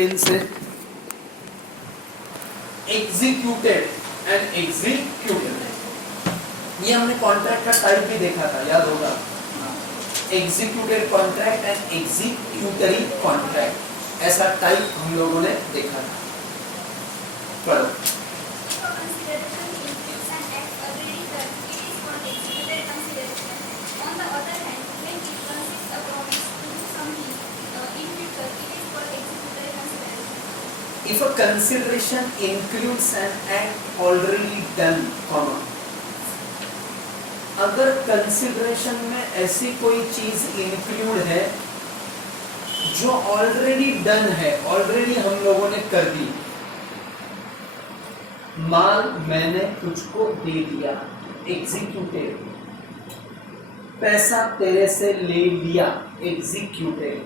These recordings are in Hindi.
से एग्जीक्यूटेड एंड एग्जीक्यूटेड, ये हमने कॉन्ट्रैक्ट का टाइप भी देखा था, याद होगा। Executed contract and executory contract, ऐसा टाइप हम लोगों ने देखा था। पढ़ो। If a consideration includes an act already done, comma, अगर कंसिडरेशन में ऐसी कोई चीज इंक्लूड है जो ऑलरेडी डन है, ऑलरेडी हम लोगों ने कर दी। माल मैंने तुझको दे दिया, एग्जीक्यूटेड। पैसा तेरे से ले लिया, एग्जीक्यूटेड।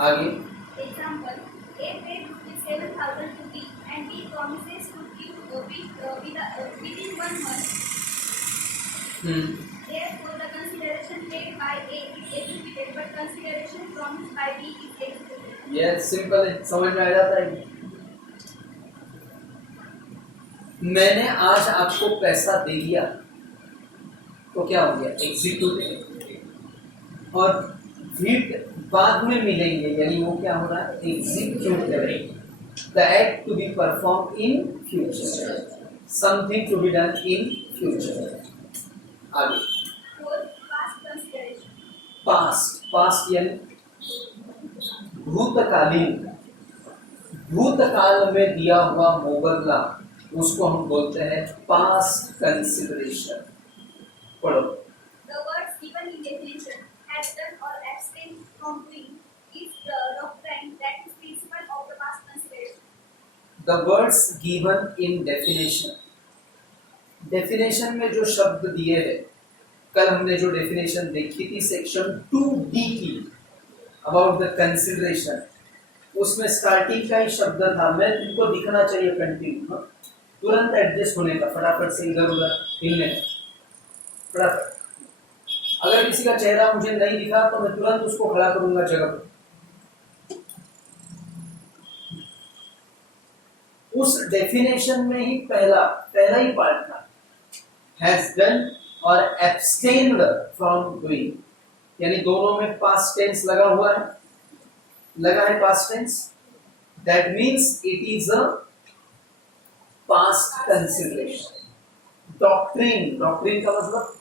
आगे example, A paid ₹7,000 to B and B promises to give within 1 month. Therefore, the consideration paid by A is executed, but consideration promised by B is executed. यह सिंपल है, समझ में आ जाता है। मैंने आज आपको पैसा दे दिया तो क्या हो गया, एग्जीक्यूटेड। और फिर बाद में मिलेंगे, यानी वो क्या हो रहा है, एग्जीक्यूट करेंगे। The act to be perform in future, something to be done in future. आगे Past consideration. पास्ट यानी भूतकालीन, भूतकाल में दिया हुआ मुबदला, उसको हम बोलते हैं पास्ट कंसिडरेशन। पढ़ो। The words given in definition, has done or abstained from doing, is the doctrine that is principle of the past consideration. The words given in definition, definition में जो शब्द दिए हैं, कल हमने जो डेफिनेशन देखी थी सेक्शन 2D की अबाउट द कंसिडरेशन, उसमें स्टार्टिंग का ही शब्द था। मैं तुमको दिखना चाहिए कंटिन्यू, तुरंत एडजस्ट होने का, फटाफट से इधर उधर हिलने का, फटाफट। अगर किसी का चेहरा मुझे नहीं दिखा तो मैं तुरंत उसको खड़ा करूंगा जगह पर। उस डेफिनेशन में ही पहला ही पार्ट था, हैज डन और एब्सटेन्ड फ्रॉम डूइंग, यानी दोनों में पास्ट टेंस लगा हुआ है, लगा है past tense. That means it is a past consideration. Doctrine, doctrine का मतलब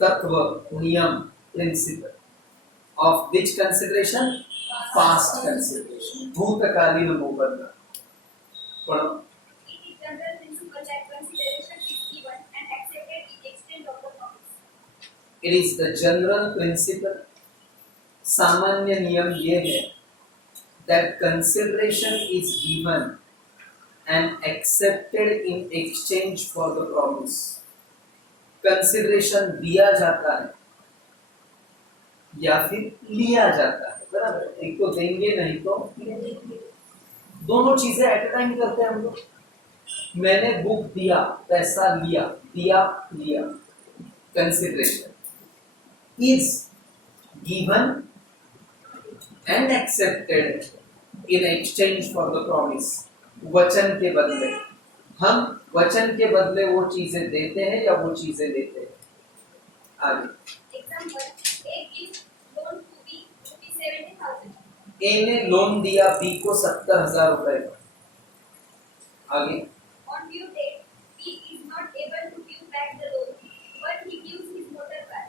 तत्व, नियम, principle of which consideration, past consideration, भूतकालीन मुबदला। पढ़ो। It is general principle that consideration is given and accepted in the extent of the promise. It is the general principle, सामान्य नियम ये है, that consideration is given and accepted in exchange for the promise. Consideration दिया जाता है या फिर लिया जाता है, बराबर। एक तो देंगे, नहीं तो दोनों चीजें एट अ टाइम करते हैं हम लोग। मैंने बुक दिया, पैसा लिया, दिया लिया। Consideration is given and accepted in exchange for the promise, वचन के बदले। हम वचन के बदले वो चीजें देते हैं या वो चीजें लेते हैं। आगे Example, A gives loan to B rupees 70,000. ए ने लोन दिया बी को 70,000 रुपए का। आगे On due date, B is not able to give back the loan, but he gives his motor car.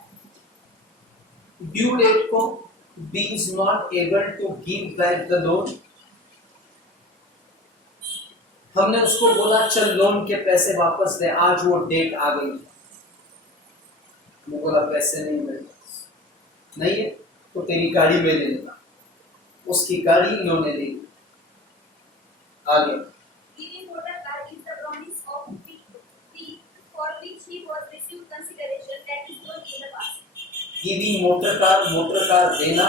Due date को B is not able to give back the loan. हमने उसको बोला चल लोन के पैसे वापस दे, आज वो डेट आ गई, वो बोला पैसे नहीं मिले, नहीं है तो तेरी गाड़ी में ले लेना, उसकी गाड़ी इन्होंने ली। आगे Giving motor car is the promise of B, for which he was received consideration that is known in the past. Giving motor car देना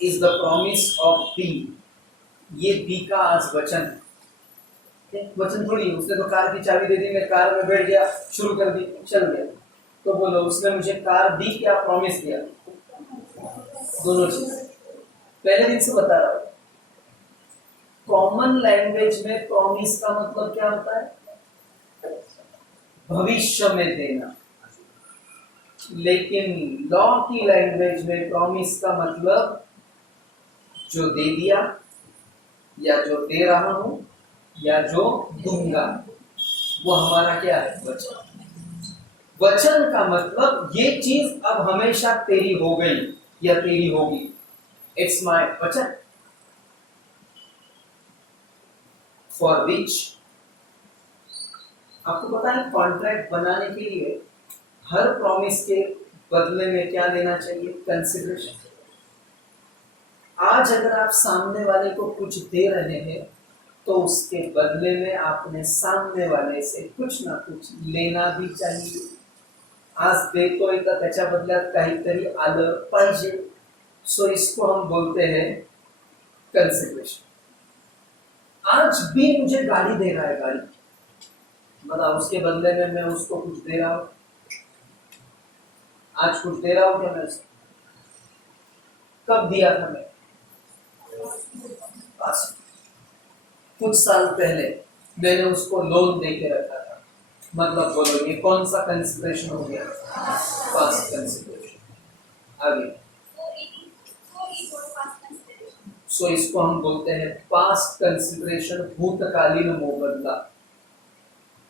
is the promise of B, ये बी का आज वचन है। वचन थोड़ी, उसने तो कार की चाबी दे दी, मैं कार में बैठ गया, शुरू कर दी, चल गया। तो बोलो उसने मुझे कार दी क्या प्रॉमिस किया, दोनों चीज। पहले दिन से बता रहा हूं, कॉमन लैंग्वेज में प्रॉमिस का मतलब क्या होता है? भविष्य में देना। लेकिन लॉ की लैंग्वेज में प्रॉमिस का मतलब जो दे दिया, या जो दे रहा हूं, या जो दूंगा, वो हमारा क्या है? वचन। वचन का मतलब ये चीज अब हमेशा तेरी हो गई या तेरी होगी, इट्स माय वचन। फॉर विच, आपको पता है कॉन्ट्रैक्ट बनाने के लिए हर प्रॉमिस के बदले में क्या देना चाहिए? कंसिडरेशन। आज अगर आप सामने वाले को कुछ दे रहे हैं तो उसके बदले में आपने सामने वाले से कुछ ना कुछ लेना भी चाहिए। आज देतोय तर त्याच्या बदल्यात काहीतरी आलं पाहिजे, सो इसको हम बोलते हैं कंसिडरेशन। आज भी मुझे गाड़ी दे रहा है, गाड़ी मतलब उसके बदले में मैं उसको कुछ दे रहा हूं। आज कुछ दे रहा हूं क्या मैं उसको? कब दिया था मैं? कुछ साल पहले मैंने उसको लोन दे के रखा था, मतलब बोलो ये कौन सा कंसिडरेशन हो गया? Past consideration. आगे सो इसको हम बोलते हैं पास्ट कंसिडरेशन, भूतकालीन मुबदला,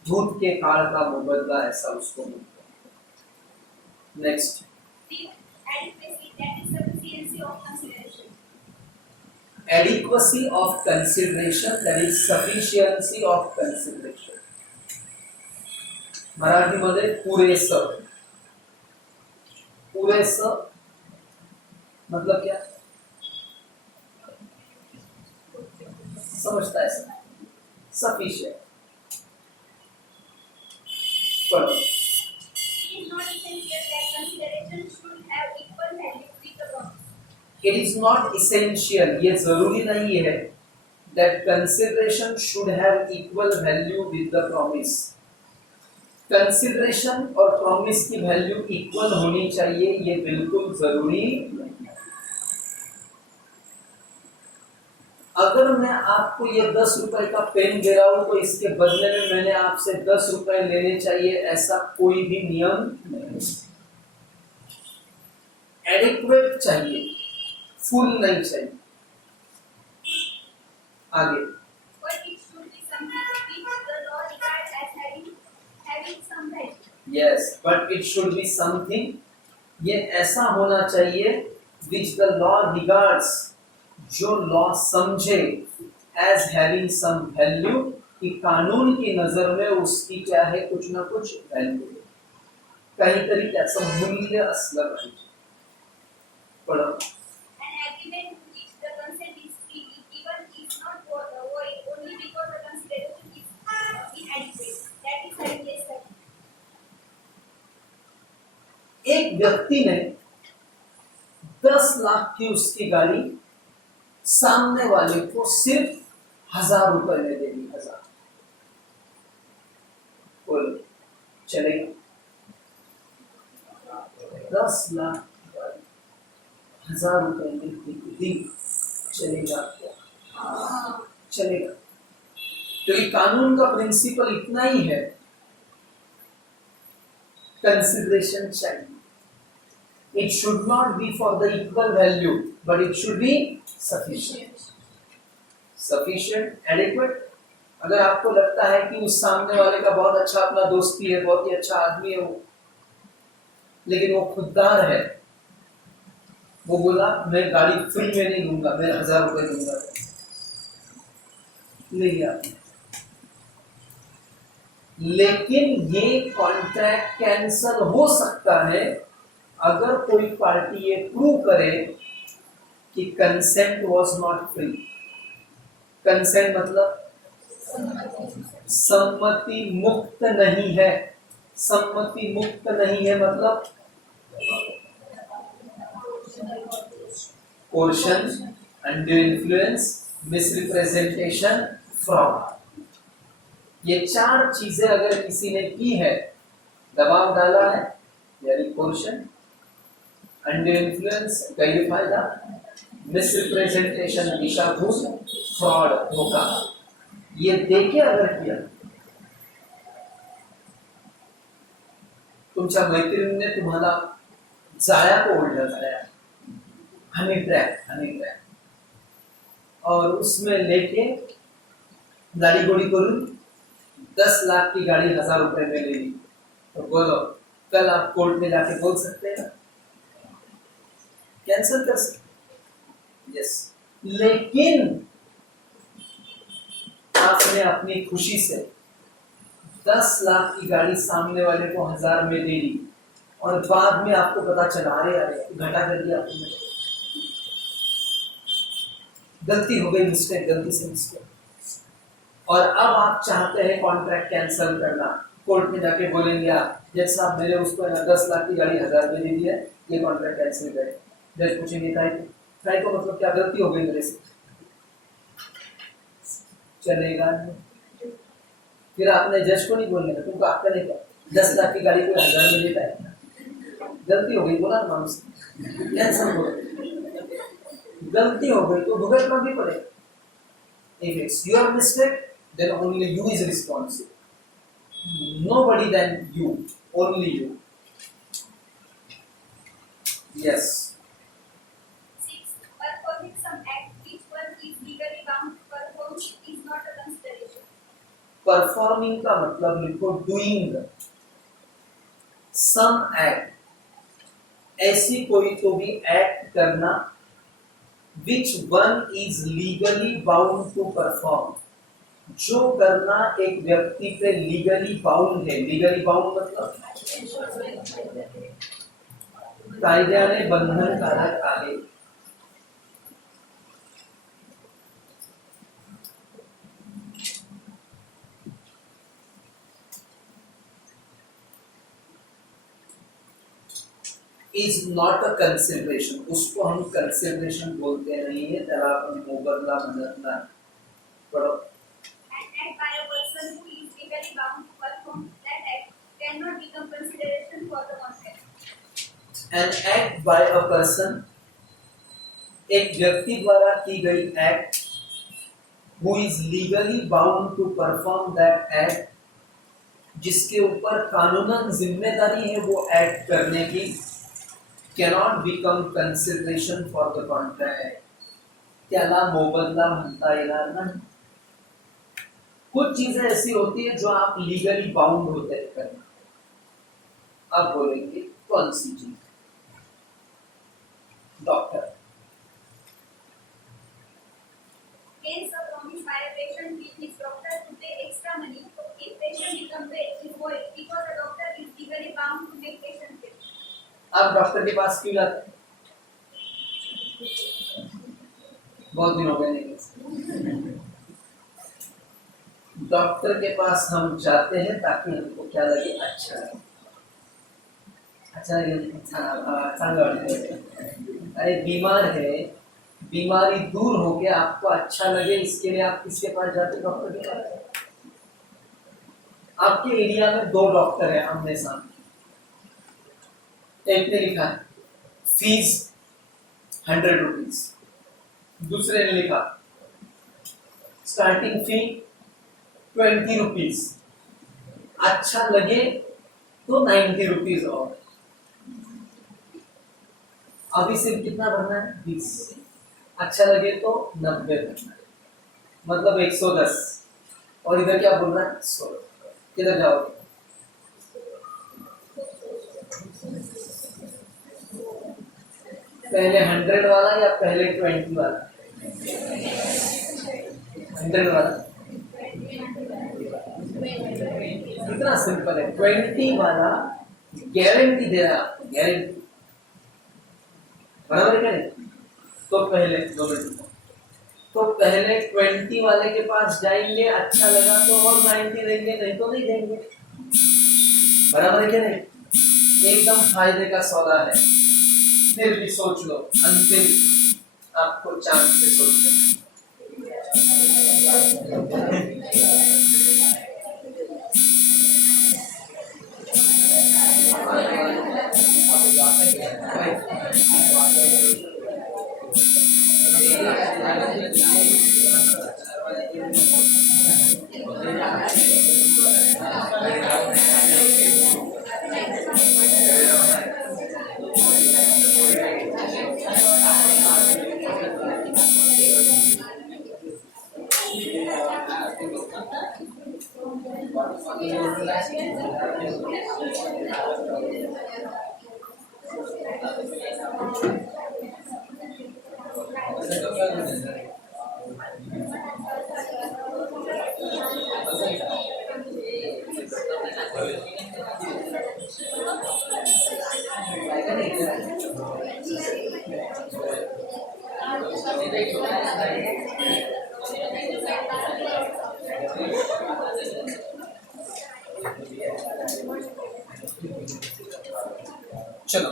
भूत के काल का मुबदला, ऐसा उसको बोलते हैं। Next, adequacy of consideration, that is sufficiency of consideration. Marathi मध्ये पुरेसं। पुरेसं मतलब क्या? समझता है? सफिशिएंट। पढ़ो। It is not essential, ये जरूरी नहीं है that consideration should have equal value with the promise. Consideration और प्रॉमिस की वैल्यू इक्वल होनी चाहिए, ये बिल्कुल जरूरी नहीं है। अगर मैं आपको ये 10 रुपए का पेन दे रहा हूं तो इसके बदले में मैंने आपसे 10 रुपए लेने चाहिए, ऐसा कोई भी नियम नहीं। एडिक्वेट चाहिए, फुल नहीं चाहिए। आगे, yes, but it should be something, ये ऐसा होना चाहिए विच द लॉ रिगार्ड्स, जो लॉ समझे एज हैविंग सम वैल्यू, कि कानून की नजर में उसकी क्या है? कुछ ना कुछ वैल्यू, काहीतरी त्याचं मूल्य असलं पाहिजे। पढ़ो। एक व्यक्ति ने 10 लाख की उसकी गाड़ी सामने वाले को सिर्फ 1000 रुपए में दे दी। 1000 बोलो चलेगा? 10 लाख की गाड़ी 1000 रुपए में दी, चलेगा क्या? चलेगा। क्योंकि कानून का प्रिंसिपल इतना ही है, कंसिडरेशन चाहिए। It should not be for the equal value, but it should be sufficient. Sufficient, adequate. अगर आपको लगता है कि उस सामने वाले का बहुत अच्छा अपना दोस्ती है, बहुत ही अच्छा आदमी है वो, लेकिन वो खुददार है, वो बोला मैं गाड़ी फ्री में नहीं दूंगा, मैं 1000 रुपए दूंगा, ले लिया। लेकिन ये कॉन्ट्रैक्ट कैंसल हो सकता है अगर कोई पार्टी ये प्रूव करे कि consent was not free. Consent मतलब सम्मति मुक्त नहीं है। सम्मति मुक्त नहीं है मतलब coercion, under influence, misrepresentation, fraud. ये 4 चीजें अगर किसी ने की है, दबाव डाला है यानी कोर्शन, अंडर इन्फ्लुएंस गैर फायदा, मिसरिप्रेजेंटेशन, दिशाभूल, फ्रॉड, धोखा, ये देखे अगर किया, तुमच्या मैत्रिणीने तुम्हाला जाळ्यात ओढलं, जाळ्या, हनी ट्रैप, और उसमें लेके गाड़ी गोड़ी करूँ 10 लाख की गाड़ी 1000 रुपए में ले ली, तो बोलो कल आप कोर्ट में जाके बोल सकते हैं, कैंसिल कर सकते। यस, लेकिन आपने अपनी खुशी से 10 लाख की गाड़ी सामने वाले को 1000 में दे दी और बाद में आपको पता चला अरे घटा कर दिया आपने, गलती हो गई, मिस्टेक, गलती से मिस्टेक, और अब आप चाहते हैं कॉन्ट्रैक्ट कैंसिल करना, कोर्ट में जाके बोलेंगे आप जज साहब मैंने उसको 10 लाख की गाड़ी 1000 में दे दी है, ये कॉन्ट्रैक्ट कैंसिल करें। जज पूछेंगे ट्राई को मतलब क्या गलती हो गई मेरे से, चलेगा नहीं। फिर आपने जज को नहीं बोलने का, तुमको आपका नहीं क्या 10 लाख की गाड़ी को 1000 में देता है, गलती हो गई बोला ना मानुस, कैंसिल हो गई, गलती हो गई तो भुगतना भी पड़ेगा। If it's your mistake, then only you is responsible. Nobody than you, only you. Yes. 6. Performing some act which one is legally bound to perform is not a consideration. Performing का मतलब लिखो doing some act, ऐसी कोई तो भी act करना which one is legally bound to perform, जो करना एक व्यक्ति पे लीगली बाउंड है। लीगली बाउंड मतलब कायद्याने बंधनकारक आहे। इज नॉट अ कंसिडरेशन, उसको हम कंसिडरेशन बोलते नहीं है, त्याला आपण मोबदला म्हणत नाही। पढ़ो। An act by a person who is legally bound to perform that act cannot become consideration for the contract. An act by a person, एक व्यक्ति द्वारा की गई act, who is legally bound to perform that act, जिसके ऊपर कानूनन जिम्मेदारी है वो एक्ट करने की, cannot become consideration for the contract, त्याला मोबदला म्हणता येणार नाही। कुछ चीजें ऐसी होती है जो आप लीगली बाउंड होते हैं करना। अब बोलेंगे कौन सी चीज? Doctor, Hence, a promise by a patient with his doctor to pay extra money if patient becomes ill is void because the doctor is legally bound to make patient pay. आप डॉक्टर के पास क्यों जाते हैं? बहुत दिन हो गए नहीं। डॉक्टर के पास हम जाते हैं ताकि हमको क्या लगे, अच्छा लगे, अच्छा लगे, चांगला लगे। अरे बीमार है, बीमारी दूर हो के आपको अच्छा लगे, इसके लिए आप किसके पास जाते? डॉक्टर के पास। आपके एरिया में 2 डॉक्टर हैं आमने सामने, एक ने लिखा है फीस 100 रुपीज, दूसरे ने लिखा स्टार्टिंग फी 20 रुपीज, अच्छा लगे तो 90 रुपीज और। अभी सिर्फ कितना भरना है? 20। अच्छा लगे तो 90 भरना है, मतलब 110। और इधर क्या बोल रहा है? 100। किधर जाओगे? पहले 100 वाला या पहले 20 वाला? 100 वाला। इतना सिंपल है। 20 वाला गारंटी दे रहा है, गारंटी, बराबर है क्या नहीं? तो पहले 2 मिनट, तो पहले 20 वाले के पास जाएंगे, अच्छा लगा तो और 90 देंगे, नहीं तो नहीं देंगे, बराबर है क्या नहीं? एकदम फायदे का सौदा है। फिर भी सोच लो, अंतिम आपको चांस से सोचना। चलो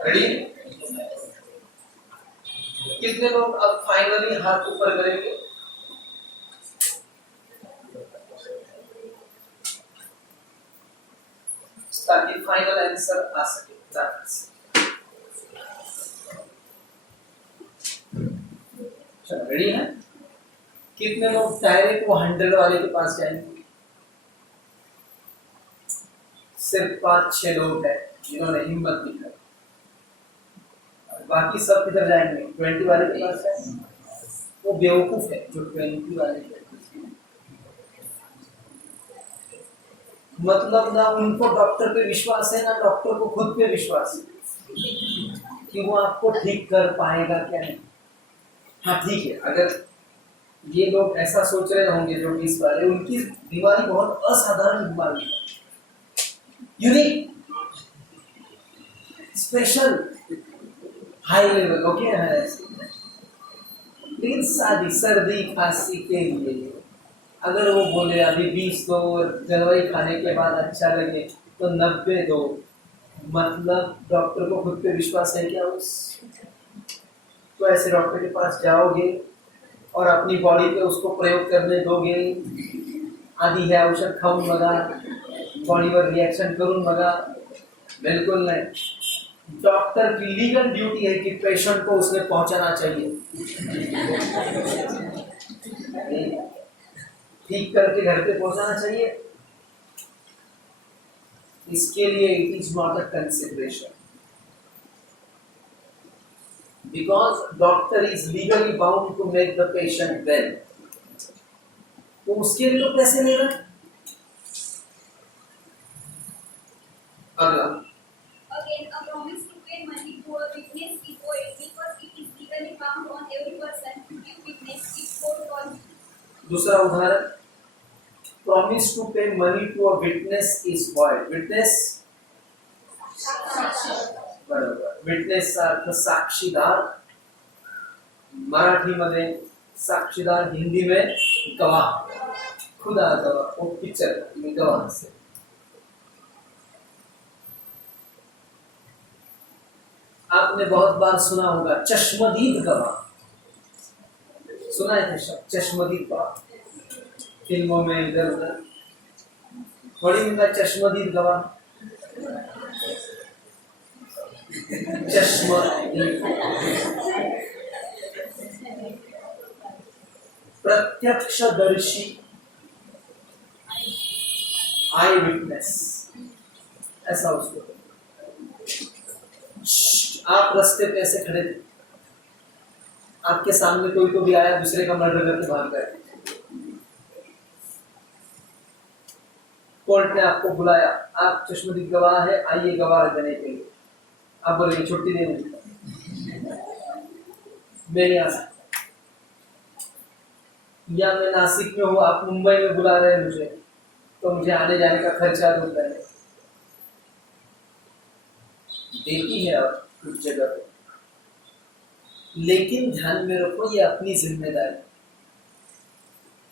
रेडी। कितने लोग अब फाइनली हाथ ऊपर करेंगे? ताकि फाइनल आंसर आ सके। चलो रेडी है? कितने लोग डायरेक्ट वो 100 वाले के पास जाएंगे? सिर्फ 5-6 लोग हैं जिन्होंने हिम्मत दिखाई। बाकी सब किधर जाएंगे? 20 वाले के पास जाएंगे। वो बेवकूफ है जो 20 वाले के पास। मतलब ना उनको डॉक्टर पे विश्वास है, ना डॉक्टर को खुद पे विश्वास है कि वो आपको ठीक कर पाएगा क्या नहीं। हाँ ठीक है, अगर ये लोग ऐसा सोच रहे होंगे जो 20 वाले, उनकी बीमारी बहुत असाधारण बीमारी है, unique, special, high level, okay है। लेकिन शादी सर्दी खांसी के लिए अगर वो बोले अभी 20 दो, दवाई खाने के बाद अच्छा लगे तो 90 दो, मतलब डॉक्टर को खुद पे विश्वास है क्या उस? तो ऐसे डॉक्टर के पास जाओगे और अपनी बॉडी पे उसको प्रयोग करने दोगे? आदि है औषध खाऊं मगा, बॉडी पर रिएक्शन करूं मगा? बिल्कुल नहीं। डॉक्टर की लीगल ड्यूटी है कि पेशेंट को उसने पहुंचाना चाहिए, ठीक करके घर पे पहुंचाना चाहिए। इसके लिए it is not a consideration, because doctor is legally bound to make the patient well. तो उसके लिए तो पैसे ले रहा है। अगला, Again, a promise to pay money to a witness is void because it is legally bound on every person to give witness if court calls. दूसरा उदाहरण, promise to pay money to a witness is void। Witness बरोबर, विटनेस अर्थ साक्षीदार, मराठी मध्ये साक्षीदार, हिंदी में गवाह, खुदा गवाह, वो पिक्चर में गवाह से। आपने बहुत बार सुना होगा चश्मदीद गवाह, सुना है शब्द चश्मदीद गवाह, फिल्मों में इधर उधर थोड़ी मिलता चश्मदीद गवाह। चश्मदीद प्रत्यक्षदर्शी, आई विटनेस, ऐसा उसको। आप रास्ते पे ऐसे खड़े थे, आपके सामने कोई को भी आया, दूसरे का मर्डर करके भाग गए, कोर्ट ने आपको बुलाया, आप चश्मदीद गवाह है, आइए गवाह देने के लिए। आप बोले छुट्टी दे मुझे, मैं नहीं आ सकता, या मैं नासिक में हूँ, आप मुंबई में बुला रहे हैं मुझे, तो मुझे आने जाने का खर्चा दूंगा है। देती है आप कुछ जगह पे, लेकिन ध्यान में रखो ये अपनी जिम्मेदारी।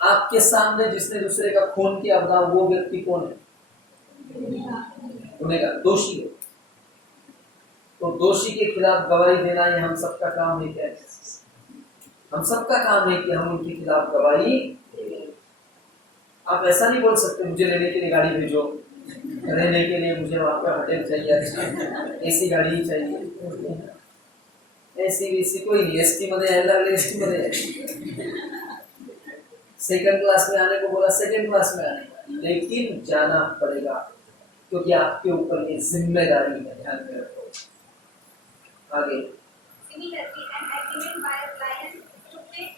आपके सामने जिसने दूसरे का खून किया, बताओ वो व्यक्ति कौन है? गुनहगार, दोषी है। तो दोषी के खिलाफ गवाही देना ये हम सबका काम है क्या? हम सबका काम है कि हम उनके खिलाफ गवाही। आप ऐसा नहीं बोल सकते मुझे लेने के लिए गाड़ी भेजो, रहने के लिए मुझे वहां पर होटल चाहिए, अच्छा एसी गाड़ी ही चाहिए। एसी बीसी कोई नहीं, एसटी मध्ये यायला लागले एसटी मध्ये यायचे। सेकंड क्लास में आने को बोला सेकंड क्लास में आने का, लेकिन जाना पड़ेगा क्योंकि आपके ऊपर ये जिम्मेदारी है, ध्यान में रखो। आगे Similarly, an agreement by a client to pay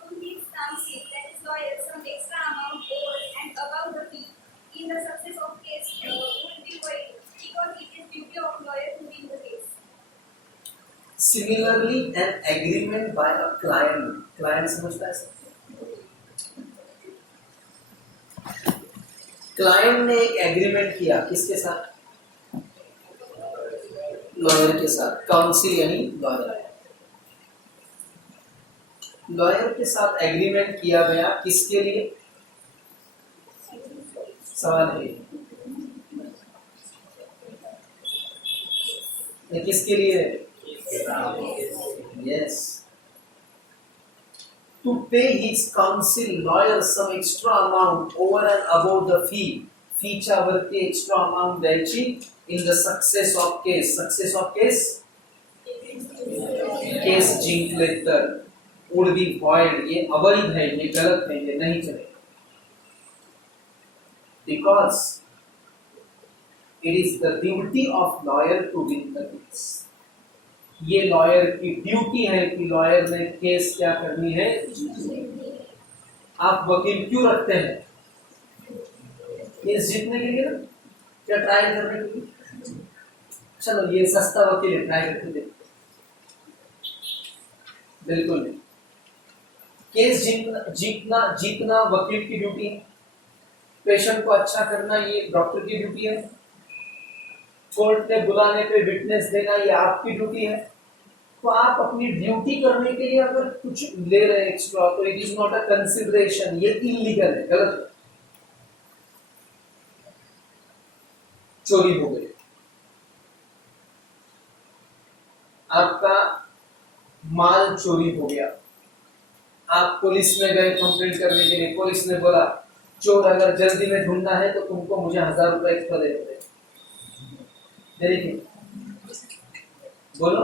to his counsel, that is lawyer, some extra amount over and above the fee in the success of case will be void because it is duty of lawyer to win the case. Similarly an agreement by a client, client समझता है सब। क्लाइंट ने एक एग्रीमेंट किया किसके साथ? लॉयर के साथ। काउंसिल यानी लॉयर, लॉयर के साथ एग्रीमेंट किया गया किसके लिए? सवाल है ये किसके लिए? Yes, to pay his counsel lawyer some extra amount over and above the fee, फीच्या वरती एक्स्ट्रा अमाउंट द्यायची in the success of case. Success of case, case जिंकले तर वुड बी वॉइड, ये अवैध है, ये गलत है, ये नहीं चलेगा। Because it is the duty of lawyer to win the case. ये लॉयर की ड्यूटी है कि लॉयर ने केस क्या करनी है? आप वकील क्यों रखते हैं? केस जीतने के लिए ना, क्या ट्रायल करने के लिए? चलो ये सस्ता वकील है, ट्राई करके देखते। बिल्कुल नहीं। केस जीतना वकील की ड्यूटी है, पेशेंट को अच्छा करना ये डॉक्टर की ड्यूटी है, कोर्ट ने बुलाने पे विटनेस देना ये आपकी ड्यूटी है। तो आप अपनी ड्यूटी करने के लिए अगर कुछ ले रहे हैं एक्स्ट्रा, तो it is not a consideration, ये इलीगल है, गलत है, चोरी हो गई। आपका माल चोरी हो गया, आप पुलिस में गए कंप्लेंट करने के लिए, पुलिस ने बोला चोर अगर जल्दी में ढूंढना है तो तुमको मुझे 1000 रुपए एक्स्ट्रा देने पड़ेंगे। बोलो,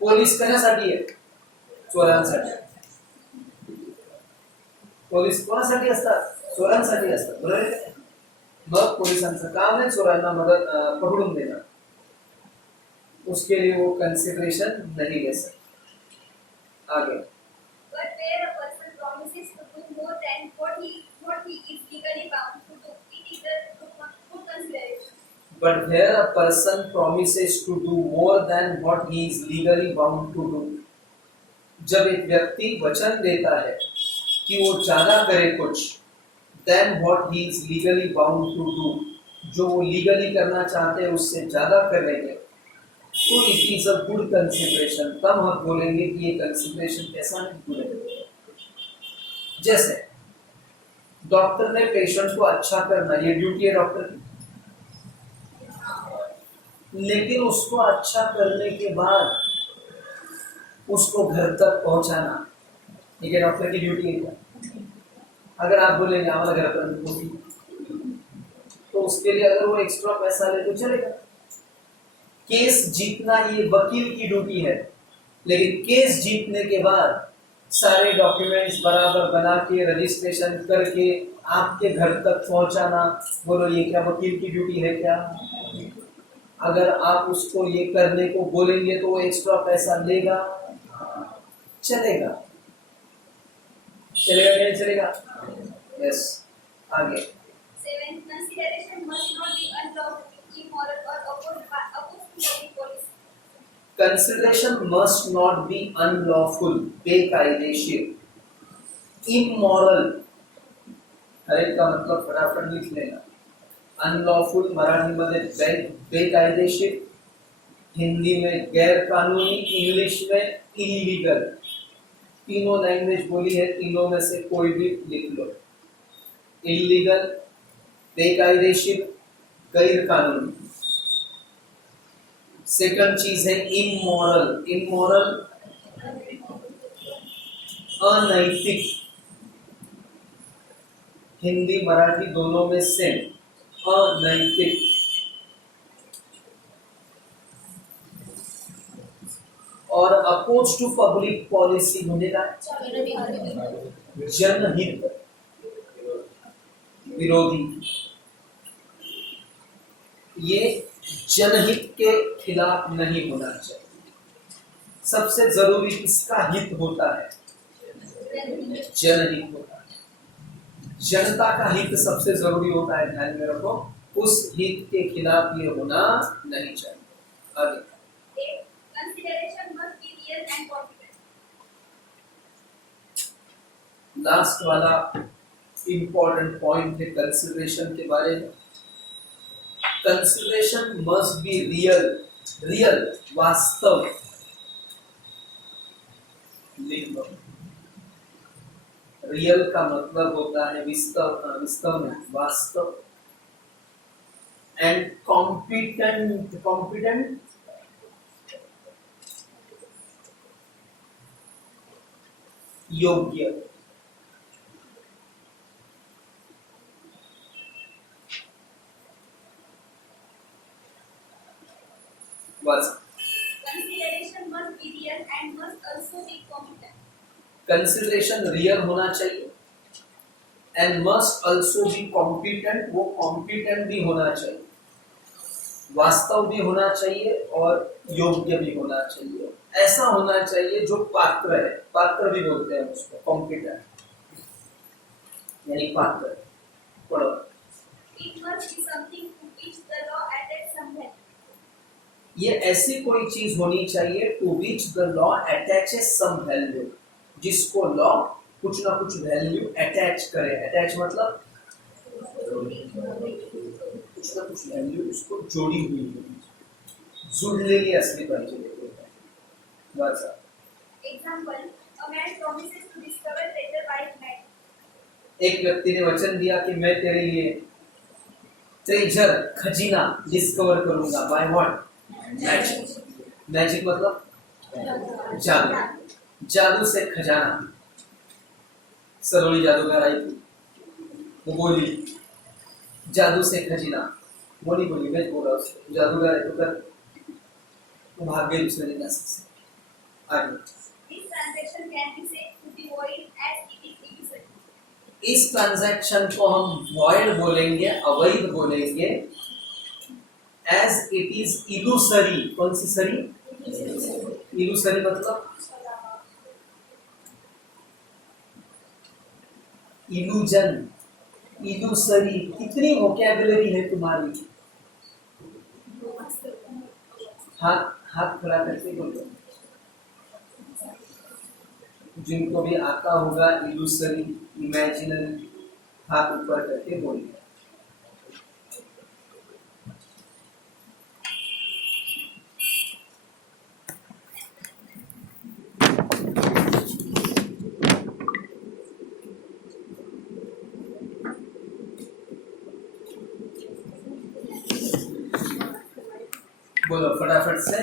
पोलीस कशासाठी आहे? चोरांसाठी। पोलीस कोणासाठी असतात? चोरांसाठी असतात, बरोबर आहे? मग पोलिसांचं काम आहे चोरांना मदत पकडून देणं, उसके लिए वो कंसिडरेशन नहीं ले सकते। आगे But where a person promises to do more than what he is legally bound to do, it is a good consideration. but where a person promises to do more than what he is legally bound to do, जब एक व्यक्ति वचन देता है कि वो ज्यादा करे कुछ than what he is legally bound to do, जो वो लीगली करना चाहते हैं उससे ज्यादा करेंगे, तो it is a good consideration. तब हम बोलेंगे कि ये कंसिडरेशन कैसा है? गुड है। जैसे डॉक्टर ने पेशेंट को अच्छा करना, ये ड्यूटी है डॉक्टर की, लेकिन उसको अच्छा करने के बाद उसको घर तक पहुंचाना, ये डॉक्टर की ड्यूटी है क्या? अगर आप बोलेंगे हमारा घर पर पहुंची, तो उसके लिए अगर वो एक्स्ट्रा पैसा ले तो चलेगा। केस जीतना ये वकील की ड्यूटी है, लेकिन केस जीतने के बाद सारे डॉक्यूमेंट्स बराबर बना के रजिस्ट्रेशन करके आपके घर तक पहुंचाना, बोलो ये क्या वकील की ड्यूटी है क्या? अगर आप उसको ये करने को बोलेंगे तो वो एक्स्ट्रा पैसा लेगा, चलेगा? चलेगा नहीं चलेगा? यस, आगे। Seventh, consideration must not be unlawful, immoral, or opposed to public policy. Consideration must not be unlawful, बेकायदेशीर, इमोरल, हर एक का मतलब फटाफट लिख लेना। अनलॉफुल मराठी मध्ये बेकायदेशीर, हिंदी में गैर कानूनी, इंग्लिश में इलीगल। तीनों लैंग्वेज बोली है, तीनों में से कोई भी लिख लो। इलीगल, बेकायदेशीर, गैर कानूनी। सेकंड चीज है इमोरल, इमोरल अनैतिक, हिंदी मराठी दोनों में सेम, अनैतिक। अपोज टू पब्लिक पॉलिसी होने का जनहित विरोधी। ये जनहित के खिलाफ नहीं होना चाहिए। सबसे जरूरी किसका हित होता है? जनहित होता है। जनता का हित सबसे जरूरी होता है, ध्यान में रखो। उस हित के खिलाफ ये होना नहीं चाहिए। आगे Consideration must be real and competent. Last वाला इंपॉर्टेंट पॉइंट है कंसिडरेशन के बारे में। Consideration must be real, real वास्तव, रियल का मतलब होता है विस्तव में वास्तव, एंड कॉम्पिटेंट, कॉम्पिटेंट योग्य। बस Consideration must be real and must also be competent. Consideration real होना चाहिए, and must also be competent, वो कॉम्पिटेंट भी होना चाहिए, वास्तव भी होना चाहिए और योग्य भी होना चाहिए। ऐसा होना चाहिए जो पात्र है, पात्र भी बोलते हैं उसको, कॉम्पिटेंट यानी पात्र। पढ़ो। It must be something to which the law attaches some value. ये ऐसी कोई चीज होनी चाहिए to which the law attaches some value, जिसको लॉ कुछ ना कुछ वैल्यू अटैच करे। अटैच मतलब कुछ ना कुछ वैल्यू उसको जोड़ी हुई है, जुड़लेली असली पाहिजे। बस Example, a man promises to discover treasure by night. एक व्यक्ति ने वचन दिया कि मैं तेरे लिए ट्रेजर, खजीना डिस्कवर करूंगा। By what? मैजिक। मैजिक मतलब जादू, जादू से खजाना। सलोनी जादूगर आई थी, वो बोली जादू से खजीना, बोली मैं बोला उसको जादूगर है तो कर, वो भाग गई, उसने नहीं जा सकते। आगे This transaction can be said to be void as it is illusory. इस ट्रांजैक्शन को हम वॉइड बोलेंगे, अवैध बोलेंगे, एज इट इज इलूसरी। कौन सी सरी? इलूसरी मतलब इल्यूजन, इलूसरी। कितनी वोकैबुलरी है तुम्हारी? हाथ हाथ खड़ा करके बोलो, जिनको भी आता होगा इलूसरी, इमेजिनरी, हाथ ऊपर करके बोलिए। बोलो फटाफट से,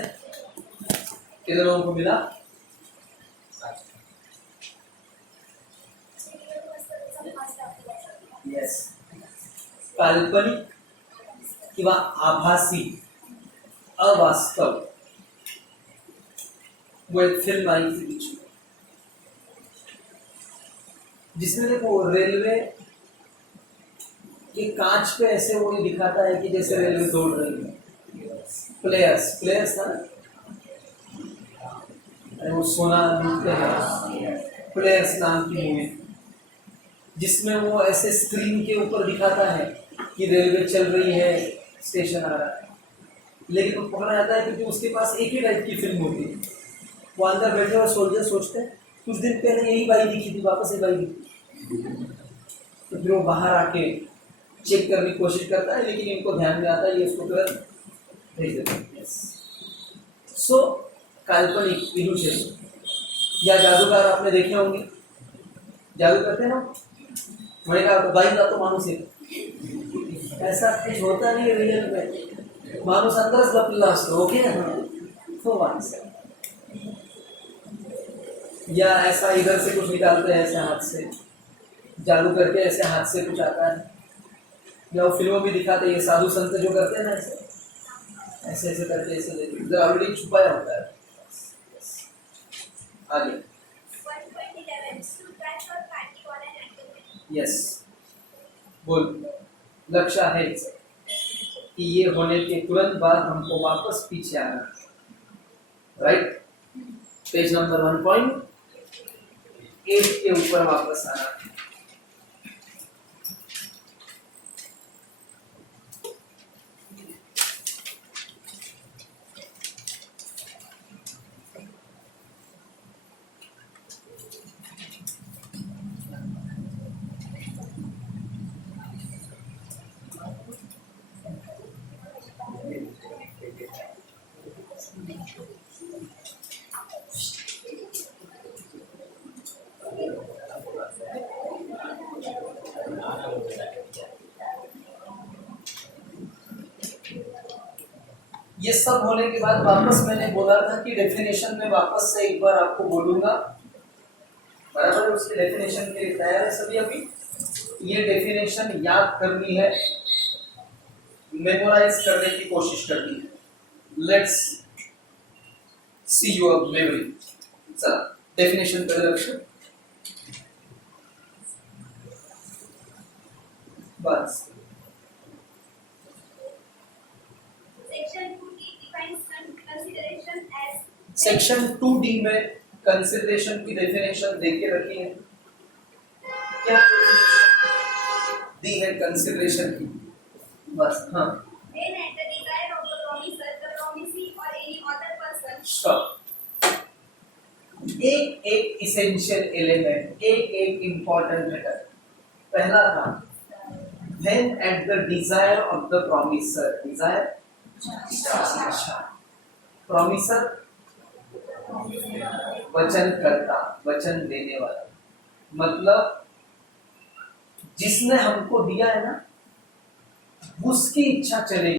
कितने लोगों को मिला? यस। काल्पनिक किंवा आभासी, अवास्तव, वो एक फिल्म आई थी बीच में, जिसमें देखो रेलवे के कांच पे ऐसे वो दिखाता है कि जैसे रेलवे दौड़ रही है। प्लेयर्स था ना, अरे वो सोना लूटते हैं, प्लेयर्स नाम की मूवी, जिसमें वो ऐसे स्क्रीन के ऊपर दिखाता है कि रेलवे चल रही है, स्टेशन आ रहा है, लेकिन वो पकड़ा जाता है क्योंकि उसके पास एक ही टाइप की फिल्म होती है। वो अंदर बैठे हुए सोल्जर सोचते हैं कुछ दिन पहले यही बाई दिखी थी, वापस ये बाई दिखी, तो फिर वो बाहर आके चेक करने की कोशिश करता है, लेकिन इनको ध्यान में आता है, ये उसको तुरंत भेज देते हैं। सो काल्पनिक, इल्यूजन। या जादूगर आपने देखे होंगे, जादू करते हैं ना, मैंने कहा तो बाई का तो मानुस है, ऐसा कुछ होता नहीं रियल में, मानुस अंदर लपला ओके तो मानुस। या ऐसा इधर से कुछ निकालते हैं ऐसे हाथ से, जादू करके ऐसे हाथ से कुछ आता है, या वो फिल्मों में दिखाते हैं साधु संत जो करते हैं ना, ऐसे ऐसे ऐसे करके ऐसे ऑलरेडी छुपाया होता है। आगे 1.11 to track a party on an activity. Yes बोल लक्ष्य है कि ये होने के तुरंत बाद हमको वापस पीछे आना राइट पेज नंबर 1.8 के ऊपर वापस आना ये सब होने के बाद वापस मैंने बोला था कि डेफिनेशन में वापस से एक बार आपको बोलूंगा बराबर है उसके डेफिनेशन के लिए तैयार है सभी अभी ये डेफिनेशन याद करनी है मेमोराइज करने की कोशिश करनी है लेट्स सी योर मेमोरी चला डेफिनेशन पहले लक्ष्य बस Section 2D defines consideration as section 2D में कंसिडरेशन की डेफिनेशन देख के रखी है क्या दी है कंसिडरेशन की बस हाँ when at the desire of the promiser, the promisee or any other person stop एक एक इसेंशियल एलिमेंट एक एक इंपॉर्टेंट मैटर पहला था when at the desire of the promiser desire promiser वचन करता वचन देने वाला मतलब जिसने हमको दिया है ना उसकी इच्छा चलेगी